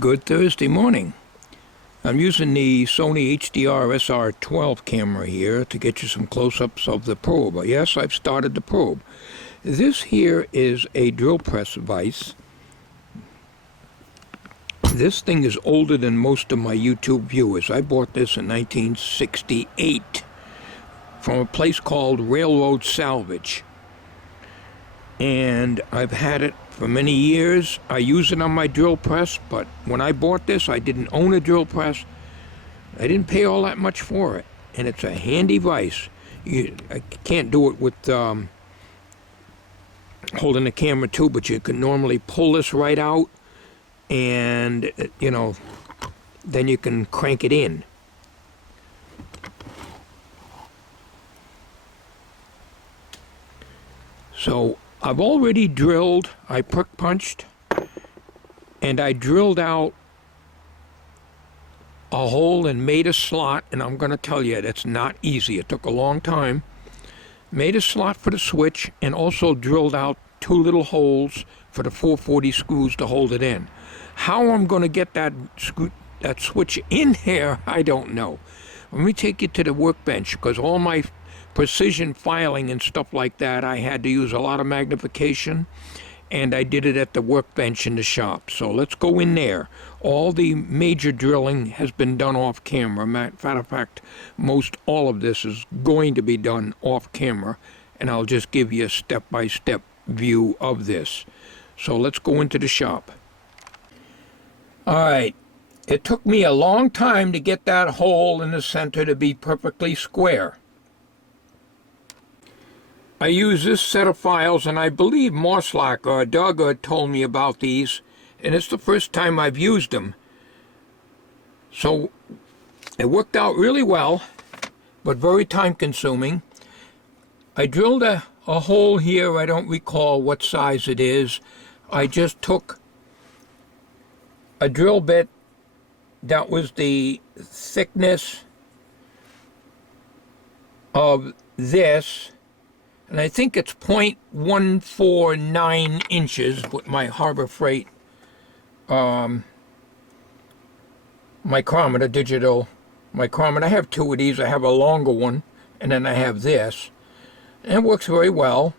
Good Thursday morning. I'm using the Sony HDR SR12 camera here to get you some close-ups of the probe. Yes, I've started the probe. This here is a drill press vise. This thing is older than most of my YouTube viewers. I bought this in 1968 from a place called Railroad Salvage. And I've had it for many years. I use it on my drill press, but when I bought this, I didn't own a drill press. I didn't pay all that much for it, and it's a handy vise. I can't do it with holding the camera too, but you can normally pull this right out, and then you can crank it in. So I've already drilled, I prick punched, and I drilled out a hole and made a slot, and I'm going to tell you, that's not easy. It took a long time. Made a slot for the switch, and also drilled out two little holes for the 440 screws to hold it in. How I'm going to get that switch in here, I don't know. Let me take you to the workbench, because all my precision filing and stuff like that, I had to use a lot of magnification, and I did it at the workbench in the shop. So let's go in there. All the major drilling has been done off camera. Matter of fact, most all of this is going to be done off camera, and I'll just give you a step-by-step view of this. So let's go into the shop. All right, it took me a long time to get that hole in the center to be perfectly square. I use this set of files, and I believe Morslack or Doug told me about these, and it's the first time I've used them. So it worked out really well, but very time-consuming. I drilled a hole here. I don't recall what size it is. I just took a drill bit that was the thickness of this, and I think it's 0.149 inches with my Harbor Freight micrometer, digital micrometer. I have two of these. I have a longer one, and then I have this. And it works very well.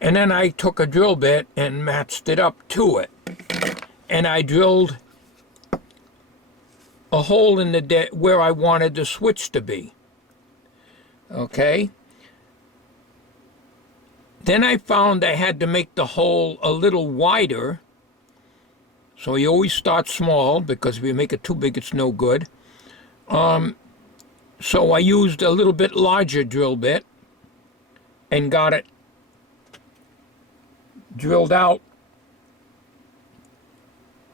And then I took a drill bit and matched it up to it. And I drilled a hole in the where I wanted the switch to be. Okay? Then I found I had to make the hole a little wider. So you always start small, because if you make it too big, it's no good. So I used a little bit larger drill bit and got it drilled out,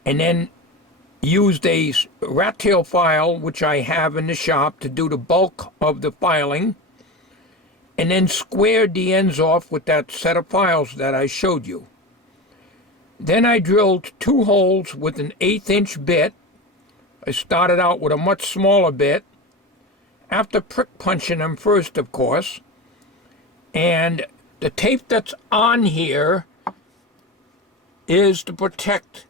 and then used a rat tail file, which I have in the shop, to do the bulk of the filing, and then squared the ends off with that set of files that I showed you. Then I drilled two holes with an 1/8 inch bit. I started out with a much smaller bit, after prick punching them first, of course. And the tape that's on here is to protect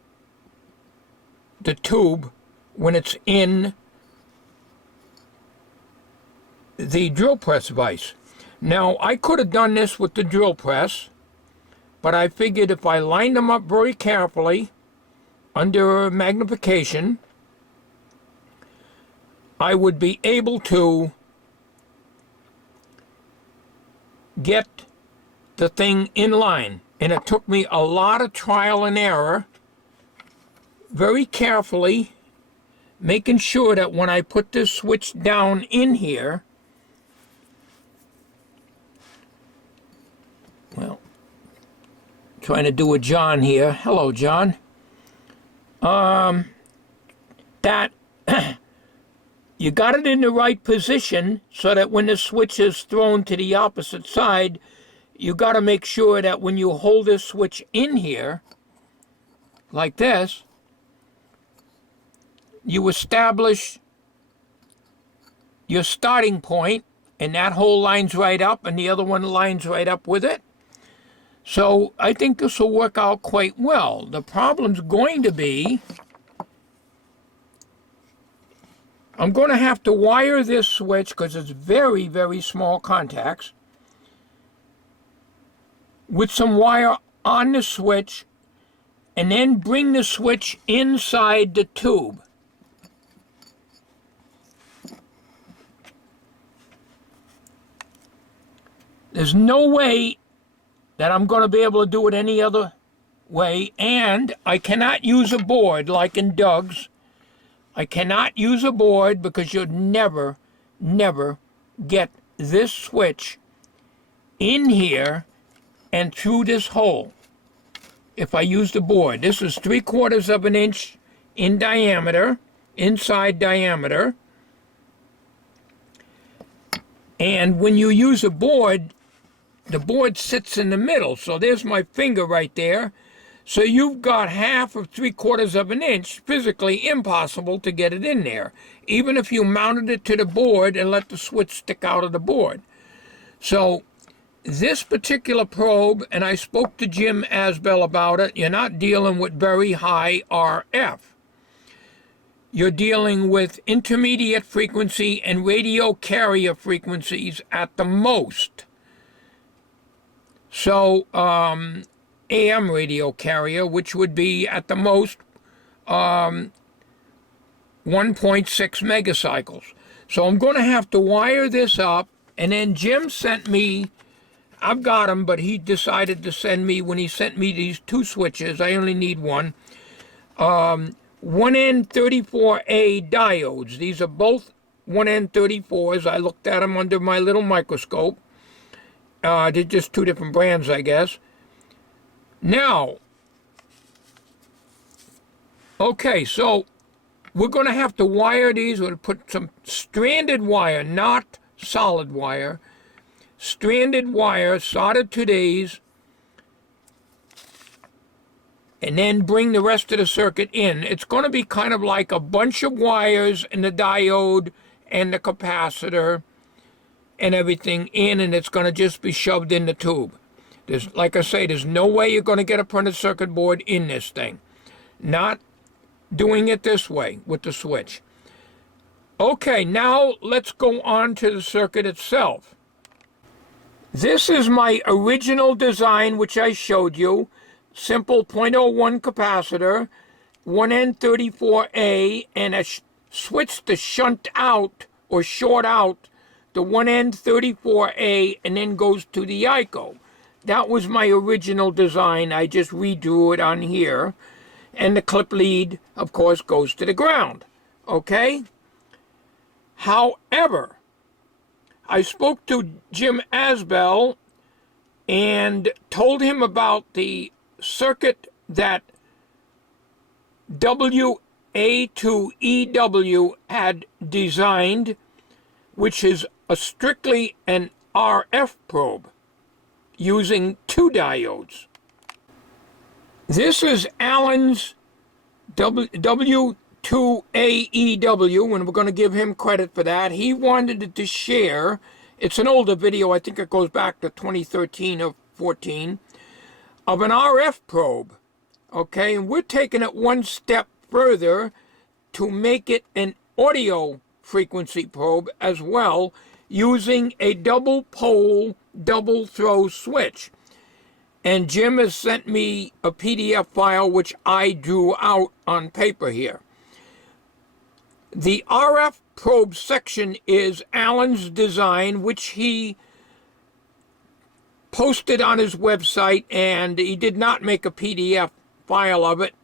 the tube when it's in the drill press vise. Now, I could have done this with the drill press, but I figured if I lined them up very carefully under magnification, I would be able to get the thing in line. And it took me a lot of trial and error, very carefully, making sure that when I put this switch down in here, well, trying to do a John here. Hello, John. That you got it in the right position so that when the switch is thrown to the opposite side, you got to make sure that when you hold this switch in here, like this, you establish your starting point, and that hole lines right up, and the other one lines right up with it. So I think this will work out quite well. The problem's going to be I'm going to have to wire this switch because it's very, very small contacts with some wire on the switch, and then bring the switch inside the tube. There's no way that I'm going to be able to do it any other way, and I cannot use a board like in Doug's. I cannot use a board because you'd never, never get this switch in here and through this hole if I use the board. This is 3/4 of an inch in diameter, inside diameter. And when you use a board, the board sits in the middle. So there's my finger right there. So you've got half of 3/4 of an inch, physically impossible to get it in there, even if you mounted it to the board and let the switch stick out of the board. So this particular probe, and I spoke to Jim Asbell about it, you're not dealing with very high RF. You're dealing with intermediate frequency and radio carrier frequencies at the most. So, AM radio carrier, which would be at the most 1.6 megacycles. So I'm going to have to wire this up, and then Jim sent me, I've got them, but he decided to send me, when he sent me these two switches, I only need one, 1N34A diodes. These are both 1N34s. I looked at them under my little microscope. They're just two different brands, I guess. Now, okay, so we're going to have to wire these. We're going to put some stranded wire, not solid wire, stranded wire soldered to these, and then bring the rest of the circuit in. It's going to be kind of like a bunch of wires and the diode and the capacitor and everything in, and it's going to just be shoved in the tube. There's, like I say, there's no way you're going to get a printed circuit board in this thing. Not doing it this way with the switch. Okay, now let's go on to the circuit itself. This is my original design, which I showed you. Simple 0.01 capacitor, 1N34A, and a switch to shunt out or short out the 1N34A, and then goes to the ICO. That was my original design. I just redrew it on here. And the clip lead, of course, goes to the ground. Okay? However, I spoke to Jim Asbell and told him about the circuit that WA2EW had designed, which is strictly an RF probe using two diodes. This is Allen's W2AEW, and we're going to give him credit for that. He wanted to share, it's an older video, I think it goes back to 2013 or 14, of an RF probe, okay? And we're taking it one step further to make it an audio frequency probe as well, using a double pole, double throw switch. And Jim has sent me a PDF file which I drew out on paper here. The RF probe section is Allen's design, which he posted on his website, and he did not make a PDF file of it.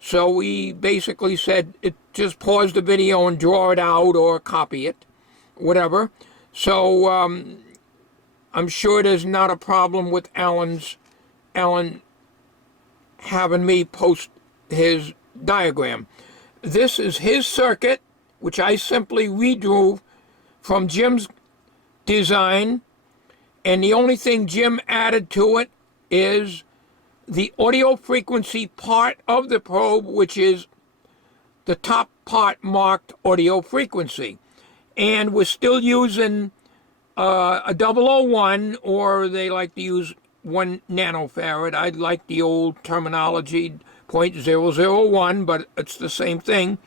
So he basically said, just pause the video and draw it out or copy it, whatever. So I'm sure there's not a problem with Allen having me post his diagram. This is his circuit, which I simply redrew from Jim's design, and the only thing Jim added to it is the audio frequency part of the probe, which is the top part marked audio frequency. And we're still using a 001, or they like to use 1 nanofarad. I like the old terminology, 0.001, but it's the same thing.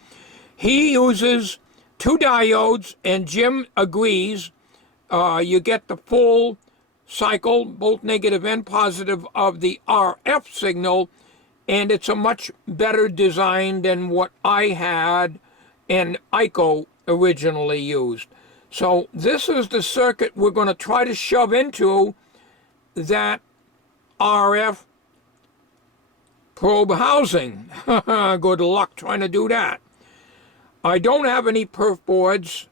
He uses 2 diodes, and Jim agrees, you get the full cycle, both negative and positive, of the RF signal, and it's a much better design than what I had and ICO originally used. So this is the circuit we're going to try to shove into that RF probe housing. Good luck trying to do that. I don't have any perf boards.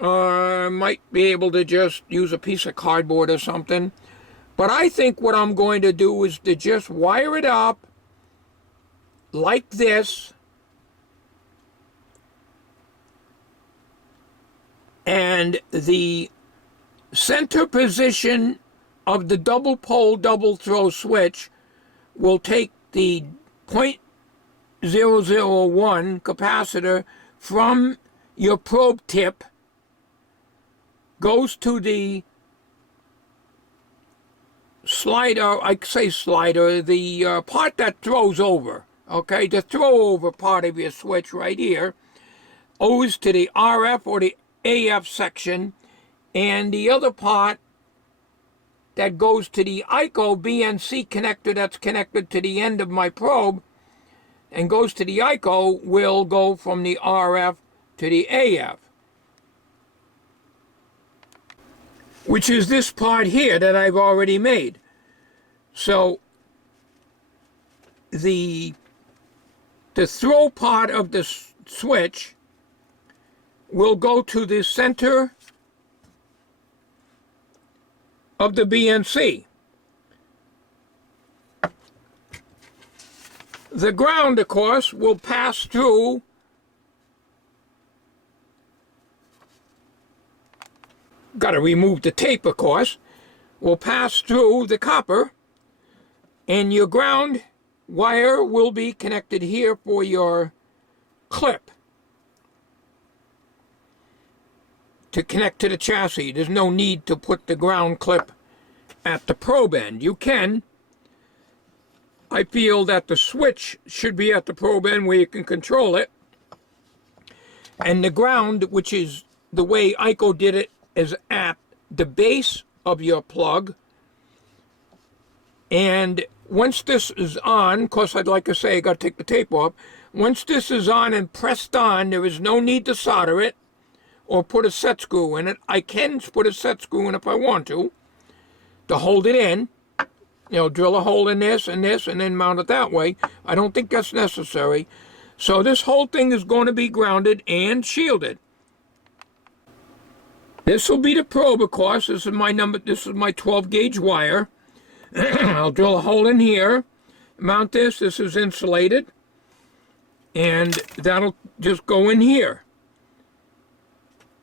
I might be able to just use a piece of cardboard or something. But I think what I'm going to do is to just wire it up like this. And the center position of the double pole double throw switch will take the 0.001 capacitor from your probe tip, goes to the slider, I say slider, the part that throws over, okay, the throw over part of your switch right here, goes to the RF or the AF section, and the other part that goes to the ICO BNC connector that's connected to the end of my probe and goes to the ICO will go from the RF to the AF, which is this part here that I've already made. So the throw part of the switch will go to the center of the BNC. The ground, of course, will pass through got to remove the tape, of course, will pass through the copper, and your ground wire will be connected here for your clip to connect to the chassis. There's no need to put the ground clip at the probe end. You can. I feel that the switch should be at the probe end where you can control it. And the ground, which is the way ICO did it, is at the base of your plug. And once this is on, of course, I'd like to say I got to take the tape off. Once this is on and pressed on, there is no need to solder it or put a set screw in it. I can put a set screw in if I want to hold it in. You know, drill a hole in this, and then mount it that way. I don't think that's necessary. So this whole thing is going to be grounded and shielded. This will be the probe, of course. This is my 12 gauge wire. I'll drill a hole in here, mount this. This is insulated, and that'll just go in here.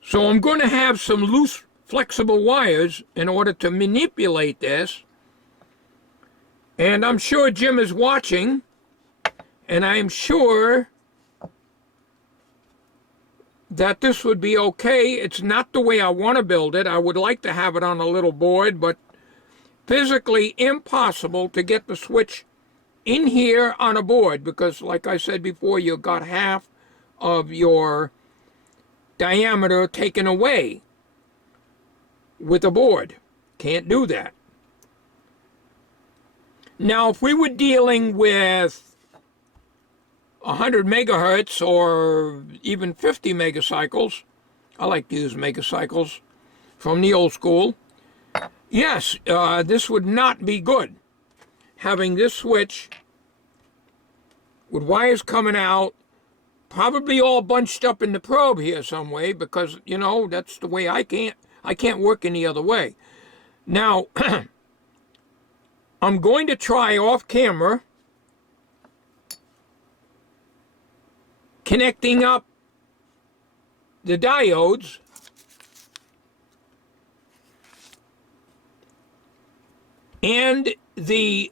So I'm going to have some loose, flexible wires in order to manipulate this. And I'm sure Jim is watching, and I'm sure that this would be okay. It's not the way I want to build it. I would like to have it on a little board, but physically impossible to get the switch in here on a board because, like I said before, you got half of your diameter taken away with a board. Can't do that. Now, if we were dealing with 100 megahertz or even 50 megacycles, I like to use megacycles from the old school, yes, this would not be good. Having this switch with wires coming out, probably all bunched up in the probe here some way because, you know, that's the way I can't work any other way. Now, I'm going to try off camera connecting up the diodes and the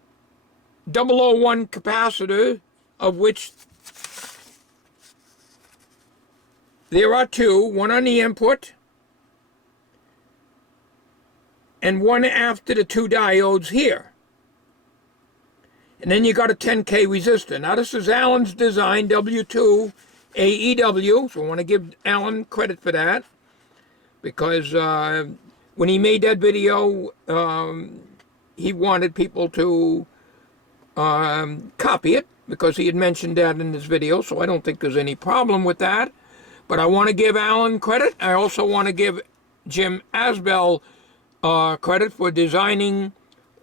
001 capacitor, of which there are two, one on the input and one after the two diodes here. And then you got a 10K resistor. Now this is Allen's design, W2 AEW, so I want to give Alan credit for that, because when he made that video, he wanted people to copy it, because he had mentioned that in his video, so I don't think there's any problem with that. But I want to give Alan credit. I also want to give Jim Asbell credit for designing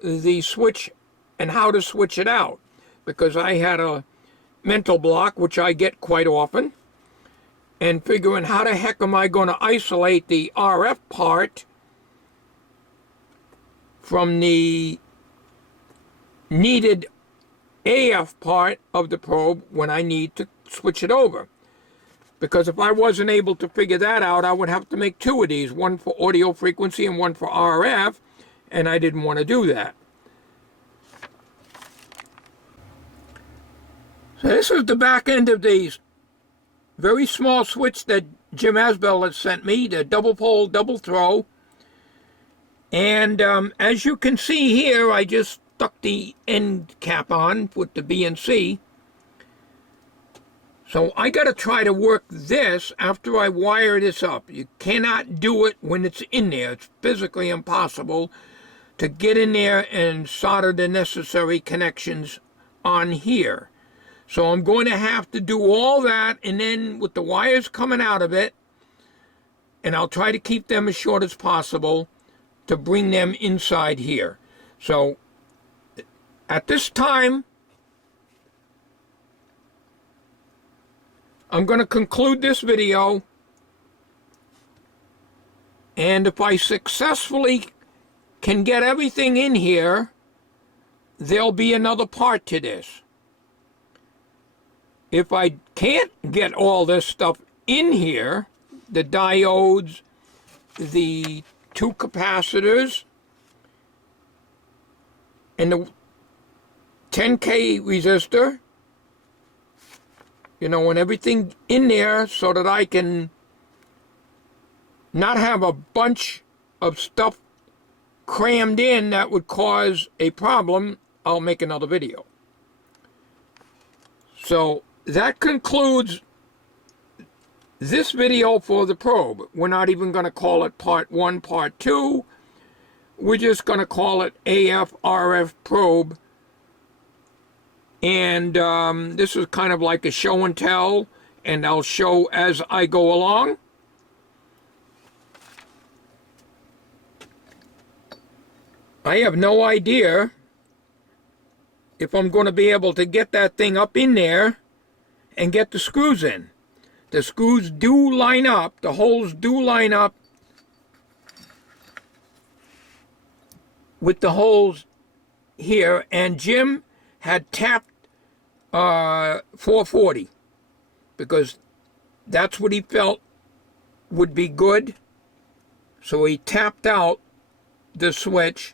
the switch and how to switch it out, because I had a mental block, which I get quite often, and figuring how the heck am I going to isolate the RF part from the needed AF part of the probe when I need to switch it over. Because if I wasn't able to figure that out, I would have to make two of these, one for audio frequency and one for RF, and I didn't want to do that. So this is the back end of the very small switch that Jim Asbell has sent me, the double pole, double throw. And as you can see here, I just stuck the end cap on with the BNC. So I got to try to work this after I wire this up. You cannot do it when it's in there. It's physically impossible to get in there and solder the necessary connections on here. So I'm going to have to do all that, and then with the wires coming out of it, and I'll try to keep them as short as possible to bring them inside here. So at this time, I'm going to conclude this video, and if I successfully can get everything in here, there'll be another part to this. If I can't get all this stuff in here, the diodes, the two capacitors, and the 10K resistor, you know, and everything in there so that I can not have a bunch of stuff crammed in that would cause a problem, I'll make another video. So that concludes this video for the probe. We're not even going to call it part 1, part 2. We're just going to call it AF RF probe. And this is kind of like a show and tell, and I'll show as I go along. I have no idea if I'm going to be able to get that thing up in there and get the screws in. The screws do line up, the holes do line up with the holes here, and Jim had tapped 440 because that's what he felt would be good. So he tapped out the switch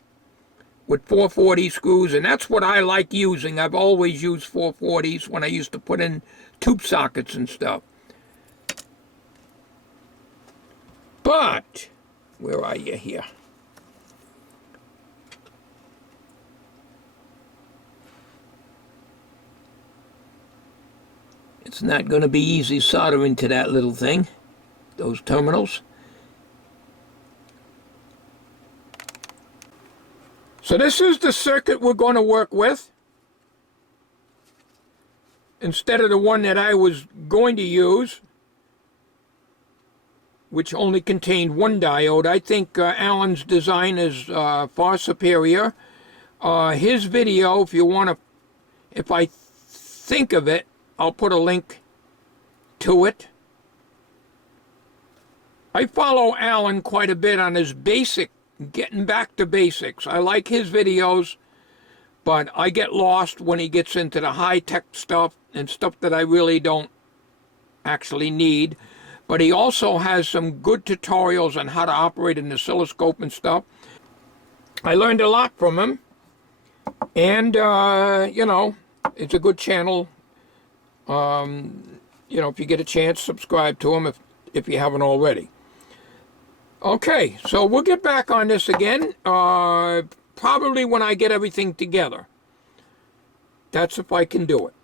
with 440 screws, and that's what I like using. I've always used 440s when I used to put in tube sockets and stuff. But, where are you here? It's not going to be easy soldering to that little thing, those terminals. So this is the circuit we're going to work with, instead of the one that I was going to use, which only contained one diode. I think Alan's design is far superior. His video, if you want to, if I think of it, I'll put a link to it. I follow Alan quite a bit on his basic, getting back to basics. I like his videos, but I get lost when he gets into the high-tech stuff and stuff that I really don't actually need. But he also has some good tutorials on how to operate an oscilloscope and stuff. I learned a lot from him, and you know, it's a good channel. You know, if you get a chance, subscribe to him if you haven't already. Okay, so we'll get back on this again, probably when I get everything together. That's if I can do it.